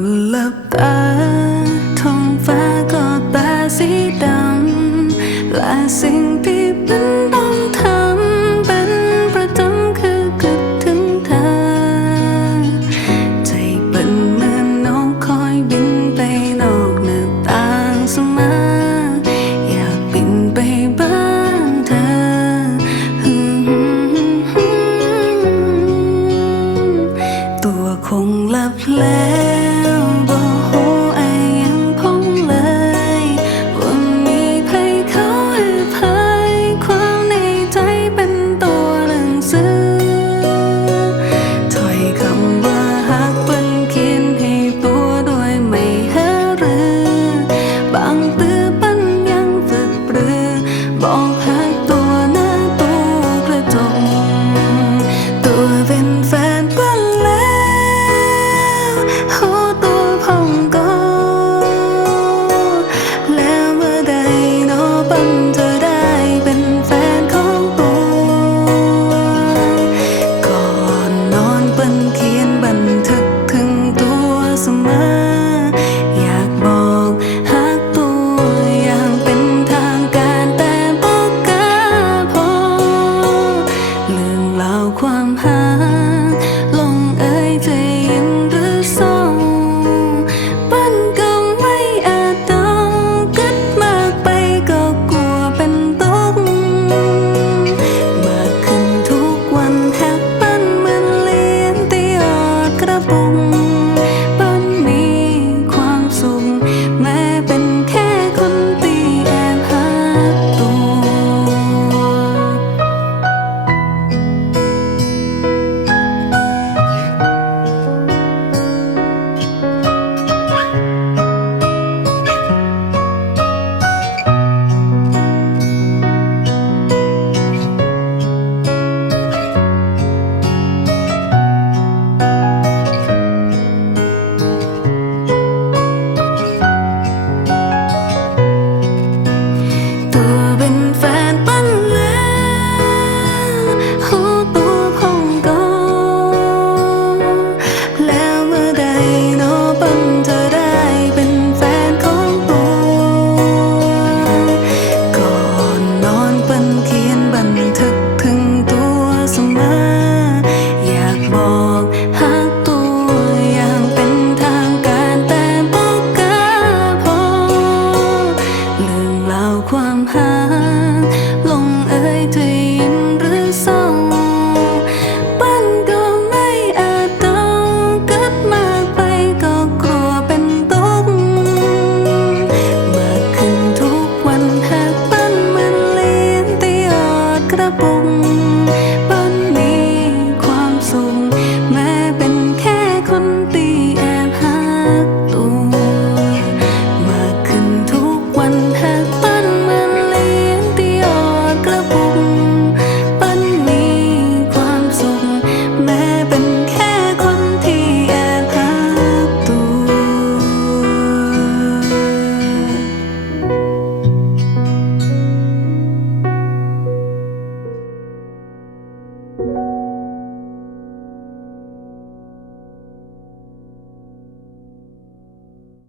อนหลับตาท้องฟ้าก็ตาสีดำและสิ่ง 等的 กร